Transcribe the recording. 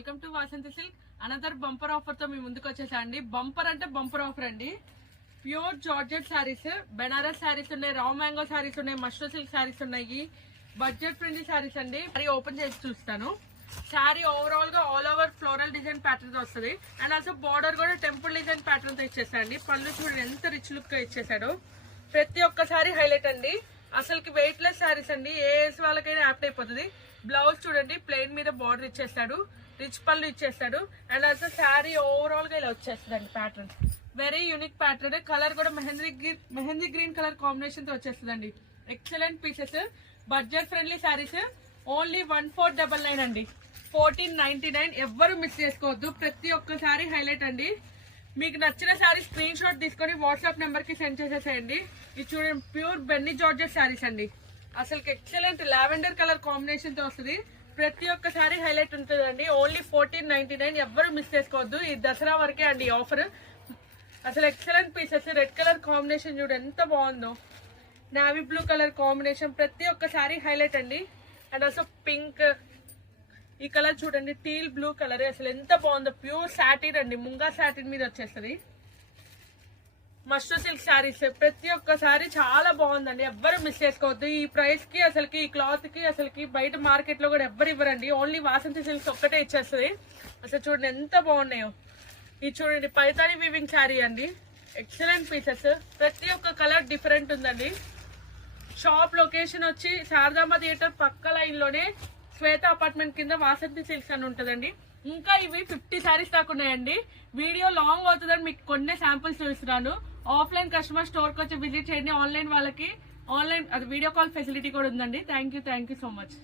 Welcome to Vasanthi silk. Another bumper offer తో మీ ముందుకు వచ్చేసండి. బంపర్ అంటే బంపర్ ఆఫర్ అండి. ప్యూర్ జార్జెట్ శారీస్, బెనారస్ శారీస్ ఉన్నాయి, రా మ్యాంగో శారీస్ ఉన్నాయి, మష్రూ సిల్క్ శారీస్ ఉన్నాయి. బడ్జెట్ ఫ్రెండ్లీ శారీస్ అండి. శారీ ఓపెన్ చేసి చూస్తాను. శారీ ఓవరాల్ గా all over floral design pattern తో వస్తుంది. అండ్ ఆల్సో బార్డర్ కూడా టెంపుల్ డిజైన్ ప్యాటర్న్ తో ఇచ్చేసాండి. పళ్ళు చూడండి ఎంత రిచ్ లుక్ గా ఇచ్చేసాడు. ప్రతి ఒక్క శారీ హైలైట్ అండి. అసలుకి వెయిట్ లెస్ శారీస్ అండి. ఏ ఏజ్ వాళ్ళకైనా యాప్ట్ అయిపోతుంది. బ్లౌజ్ చూడండి ప్లెయిన్ మీద బార్డర్ ఇచ్చేస్తాడు, రిచ్ పళ్ళు ఇచ్చేస్తాడు. అండ్ ఆల్సో శారీ ఓవరాల్ గా ఇలా వచ్చేస్తుంది pattern. Very unique pattern. Colour కూడా మెహందీ గ్రీన్ కలర్ కాంబినేషన్ తో వచ్చేస్తుందండి. Excellent pieces. Budget friendly saris. Only 1499 అండి. 1499. ఎవ్వరు మిస్ చేసుకోవద్దు. ప్రతి ఒక్క శారీ హైలైట్ అండి. మీకు నచ్చిన శారీ స్క్రీన్ షాట్ తీసుకొని వాట్సాప్ నెంబర్ కి సెండ్ చేసేసేయండి. ఇది చూడండి ప్యూర్ బెన్నీ జార్జెట్ శారీస్ అండి. అసలు ఎక్సలెంట్ లావెండర్ కలర్ కాంబినేషన్ తో వస్తుంది. ప్రతి ఒక్క శారీ హైలైట్ ఉంటుందండి. ఓన్లీ 1499. ఎవ్వరు మిస్ చేసుకోవద్దు. ఈ దసరా వరకే అండి ఆఫర్. అసలు excellent pieces. Red colour combination చూడండి ఎంత బాగుందో. Navy blue colour combination. ప్రతి ఒక్క శారీ హైలైట్ అండి. And also pink. ఈ కలర్ చూడండి టీల్ బ్లూ కలర్. అసలు ఎంత బాగుందో. ప్యూర్ సాటిన్ అండి. ముంగా సాటిన్ మీద వచ్చేస్తుంది. మష్రూ సిల్క్ శారీస్. ప్రతి ఒక్క శారీ చాలా బాగుందండి. ఎవ్వరు మిస్ చేసుకోవద్దు. ఈ ప్రైస్ కి అసలుకి ఈ క్లాత్ కి అసలుకి బయట మార్కెట్ లో కూడా ఎవ్వరు ఇవ్వరండి. ఓన్లీ వాసంతి సిల్క్స్ ఒక్కటే ఇచ్చేస్తుంది. అసలు చూడండి ఎంత బాగున్నాయో. ఇది చూడండి పైతాని వీవింగ్ శారీ అండి. Excellent pieces. ప్రతి ఒక్క కలర్ డిఫరెంట్ ఉందండి. షాప్ లొకేషన్ వచ్చి శారదాంబ థియేటర్ పక్క లైన్ లోనే శ్వేత అపార్ట్మెంట్ కింద వాసంతి సిల్క్స్ అని ఉంటుందండి. ఇంకా ఇవి 50 శారీస్ దాకా ఉన్నాయండి. వీడియో లాంగ్ అవుతుందని మీకు కొన్ని శాంపుల్స్ చూపిస్తున్నాను. ఆఫ్లైన్ కస్టమర్ స్టోర్ కి వచ్చి విజిట్ చేయండి. ఆన్లైన్ వాళ్ళకి ఆన్లైన్ అది వీడియో కాల్ ఫెసిలిటీ కూడా ఉందండి. Thank you so much.